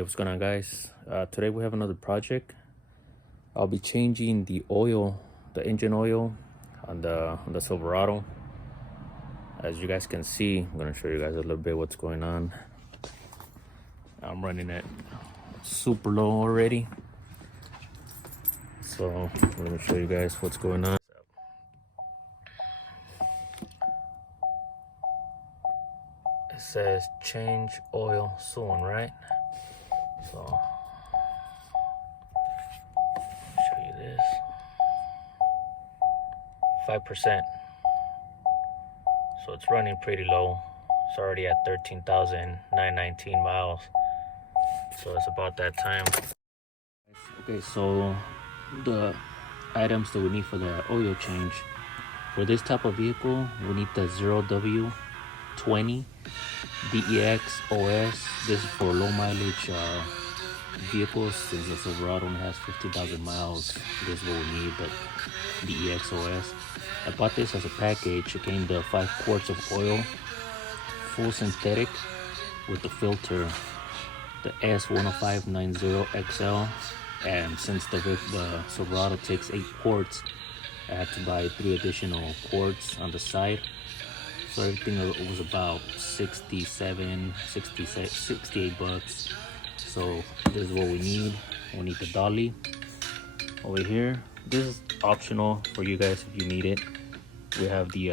Hey, what's going on, guys? Today we have another project. I'll be changing the oil, the engine oil on the Silverado. As you guys can see, I'm gonna show you guys a little bit what's going on. I'm running it super low already, so let me show you guys what's going on. It says change oil soon, right? So show you this. 5%. So it's running pretty low. It's already at 13,919 miles. So it's about that time. Okay, so the items that we need for the oil change. For this type of vehicle, we need the 0W20 DEX OS. This is for low mileage vehicles. Since the Silverado only has 50,000 miles, this is what we need, but DEX OS. I bought this as a package. It came to 5 quarts of oil, full synthetic with the filter, the S10590XL. And since the Silverado takes 8 quarts, I had to buy 3 additional quarts on the side. So everything was about 68 bucks. So this is what we need. We need the dolly over here. This is optional for you guys if you need it. We have the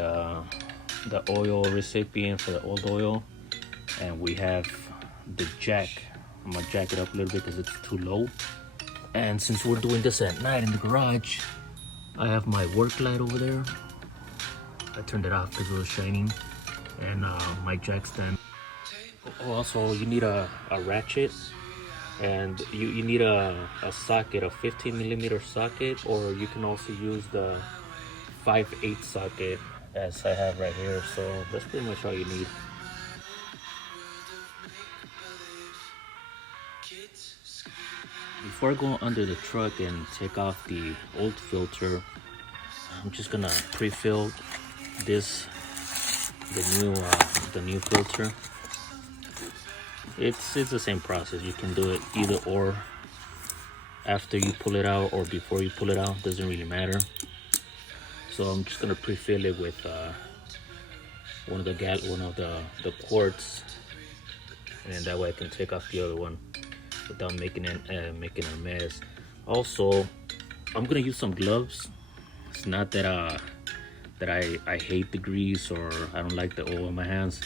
oil recipient for the old oil, and we have the jack. I'm gonna jack it up a little bit because it's too low. And since we're doing this at night in the garage, I have my work light over there. I turned it off because it was shining, and my jack stand. Also, you need a ratchet, and you need a socket, a 15mm socket, or you can also use the 5/8 socket as I have right here. So that's pretty much all you need. Before I go under the truck and take off the old filter, I'm just gonna pre-fill this, the new filter. It's the same process. You can do it either or, after you pull it out or before you pull it out, doesn't really matter. So I'm just gonna pre-fill it with one of the quarts, and that way I can take off the other one without making a mess. Also, I'm gonna use some gloves. It's not that I hate the grease or I don't like the oil in my hands,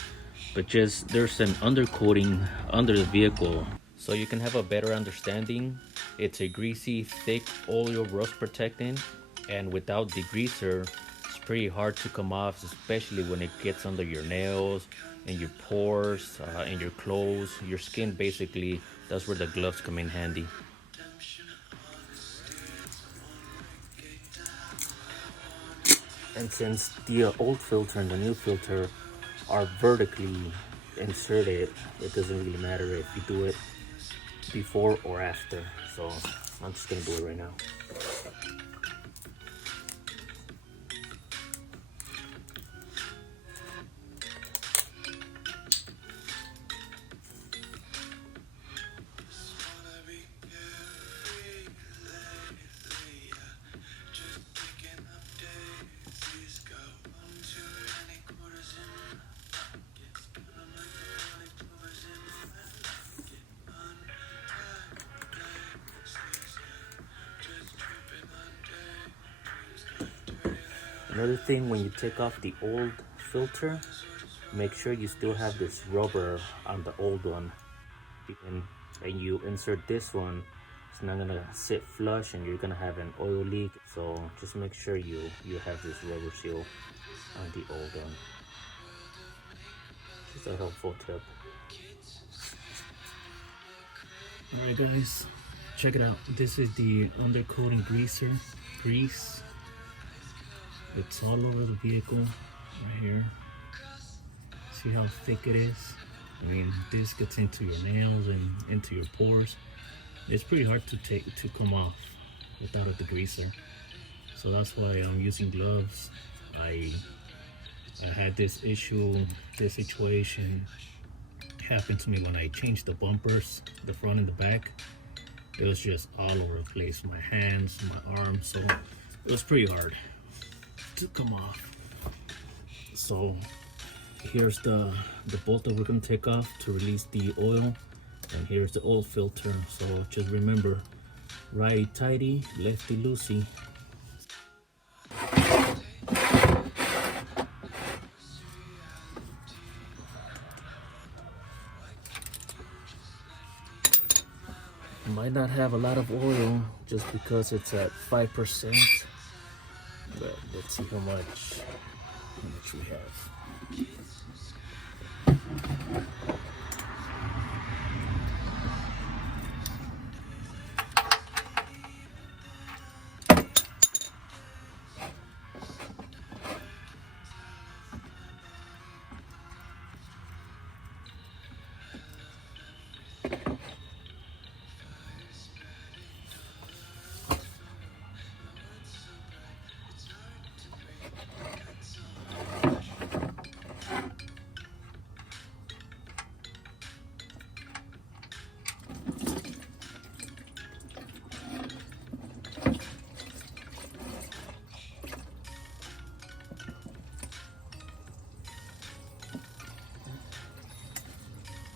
but just there's an undercoating under the vehicle, so you can have a better understanding. It's a greasy, thick oil rust protectant, and without degreaser, it's pretty hard to come off, especially when it gets under your nails and your pores, and your clothes, your skin. Basically, that's where the gloves come in handy. And since the old filter and the new filter are vertically inserted, it doesn't really matter if you do it before or after. So I'm just gonna do it right now. Another thing, when you take off the old filter, make sure you still have this rubber on the old one. And you insert this one, it's not gonna sit flush and you're gonna have an oil leak. So just make sure you have this rubber seal on the old one. Just a helpful tip. Alright guys, check it out. This is the undercoating grease. It's all over the vehicle right here. See how thick it is? I mean, this gets into your nails and into your pores. It's pretty hard to come off without a degreaser. So that's why I'm using gloves. I had this situation happened to me when I changed the bumpers, the front and the back. It was just all over the place, my hands, my arms, so it was pretty hard to come off. So here's the bolt that we're gonna take off to release the oil, and here's the oil filter. So just remember, righty tighty, lefty loosey. Might not have a lot of oil just because it's at 5%, but let's see how much we have.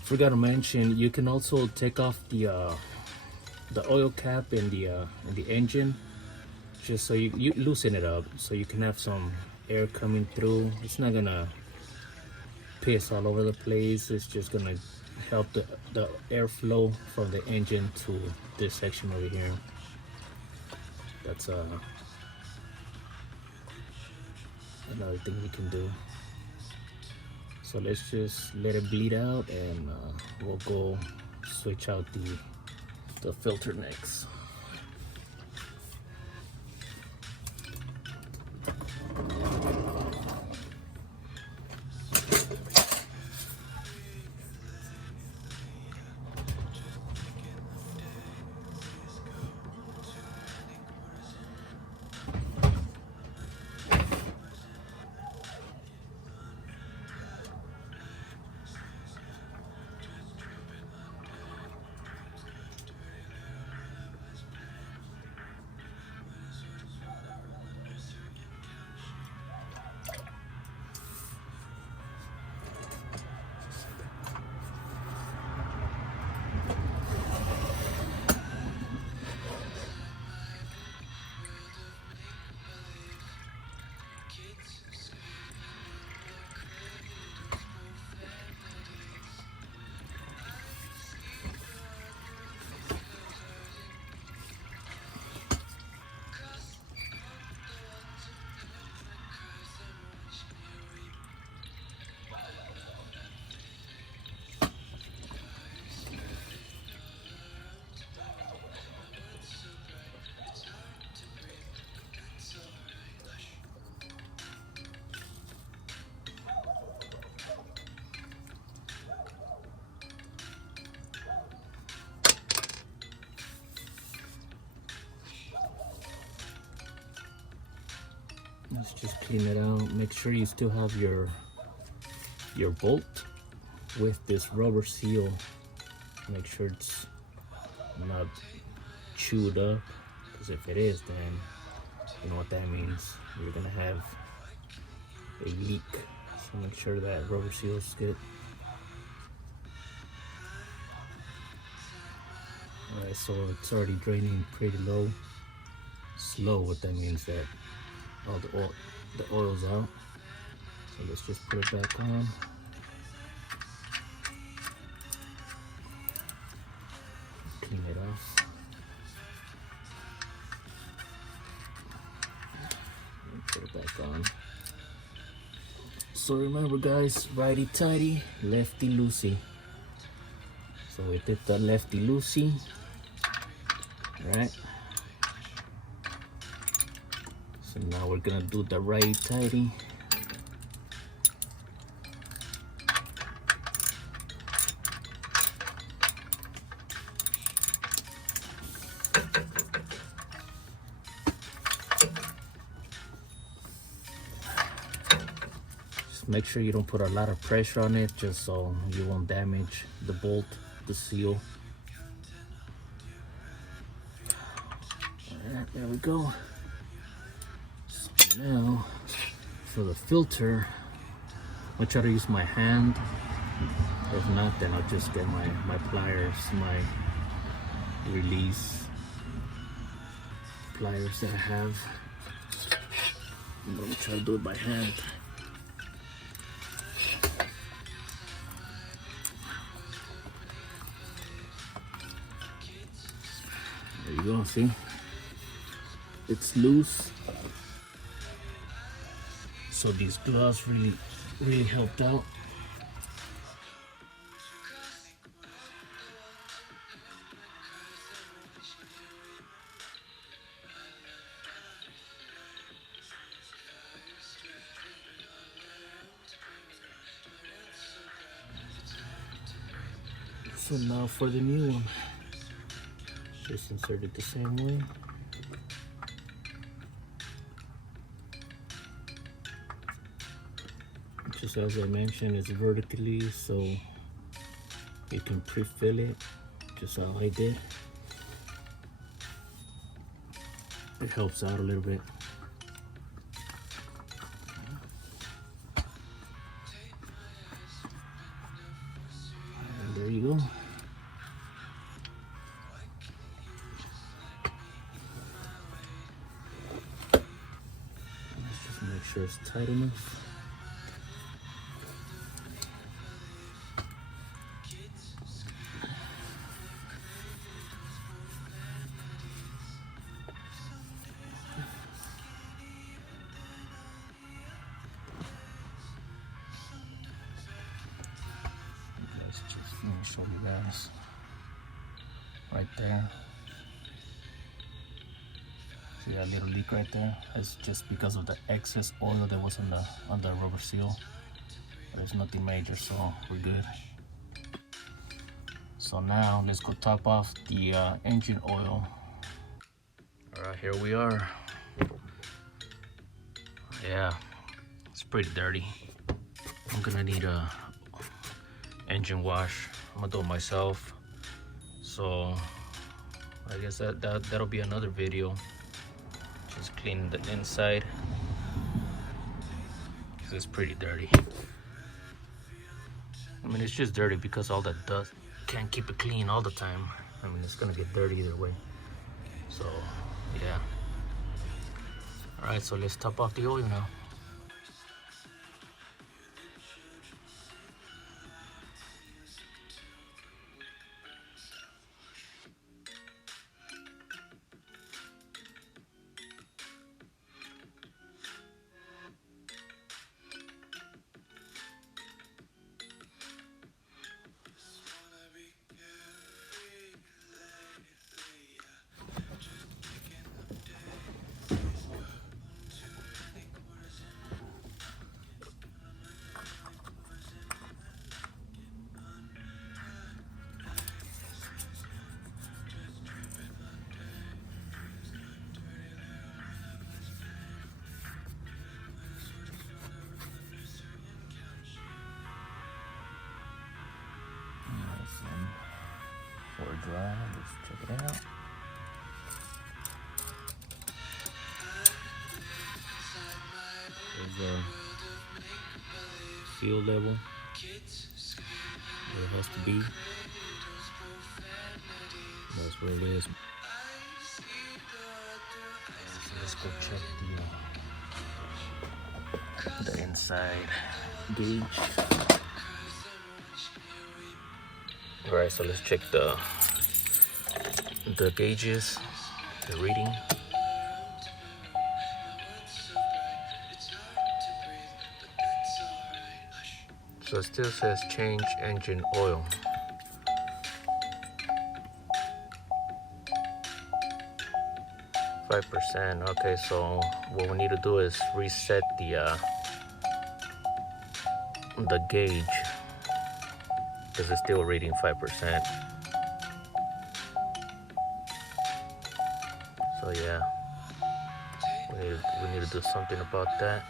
Forgot to mention, you can also take off the oil cap in the engine, just so you loosen it up so you can have some air coming through. It's not gonna piss all over the place. It's just gonna help the airflow from the engine to this section over here. That's another thing you can do. So let's just let it bleed out, and we'll go switch out the filter next. Let's just clean it out. Make sure you still have your bolt with this rubber seal. Make sure it's not chewed up, because if it is, then you know what that means. You're gonna have a leak. So make sure that rubber seal is good. Alright, so it's already draining pretty low. Slow, what that means that all the oil's out. So let's just put it back on. Clean it off. And put it back on. So remember guys, righty tighty, lefty loosey. So we did the lefty loosey, right? So now we're gonna do the righty tighty. Just Just make sure you don't put a lot of pressure on it, just so you won't damage the bolt, the seal. Alright, there we go. So now for the filter, I'll try to use my hand. If not, then I'll just get my pliers, my release pliers that I have. I'm gonna try to do it by hand. There you go, see? It's loose. So these gloves really helped out. So now for the new one, just insert it the same way. Just as I mentioned, it's vertically, so you can pre-fill it, just how I did. It helps out a little bit. And there you go. Let's just make sure it's tight enough. Let me show you guys right there. See that little leak right there? It's just because of the excess oil that was on the rubber seal. There's nothing major, so we're good. So now let's go top off the engine oil. All right, here we are. Yeah, it's pretty dirty. I'm gonna need a engine wash. I'm gonna do it myself. So I guess that'll be another video. Just cleaning the inside, because it's pretty dirty. I mean, it's just dirty because all that dust. Can't keep it clean all the time. I mean, it's gonna get dirty either way. So yeah. All right, so let's top off the oil now. For dry, let's check it out. There's a seal level where it has to be. That's where it is. So let's go check the inside gauge. All right, so let's check the gauges, the reading. So it still says change engine oil. %. Okay, so what we need to do is reset the gauge, because it's still reading 5%. So yeah, we need to do something about that.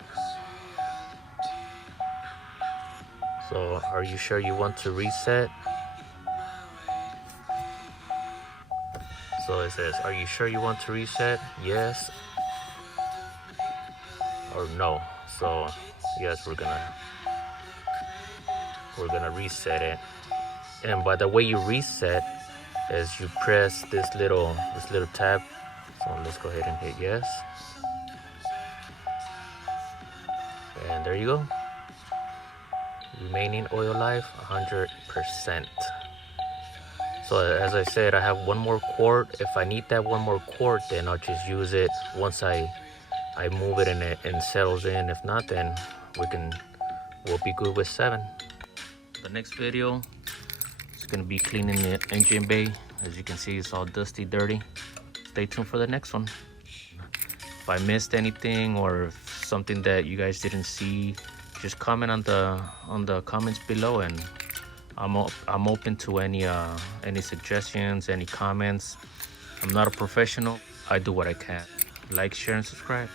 So are you sure you want to reset? So it says, are you sure you want to reset? Yes or no. So yes, we're gonna reset it. And by the way you reset is you press this little tab. So let's go ahead and hit yes. And there you go. Remaining oil life 100%. So as I said, I have one more quart. If I need that one more quart, then I'll just use it once I move it and it settles in. If not, then we'll be good with 7. The next video is gonna be cleaning the engine bay. As you can see, it's all dusty, dirty. Stay tuned for the next one. If I missed anything or something that you guys didn't see, just comment on the comments below, and I'm open to any suggestions, any comments. I'm not a professional. I do what I can. Like, share, and subscribe.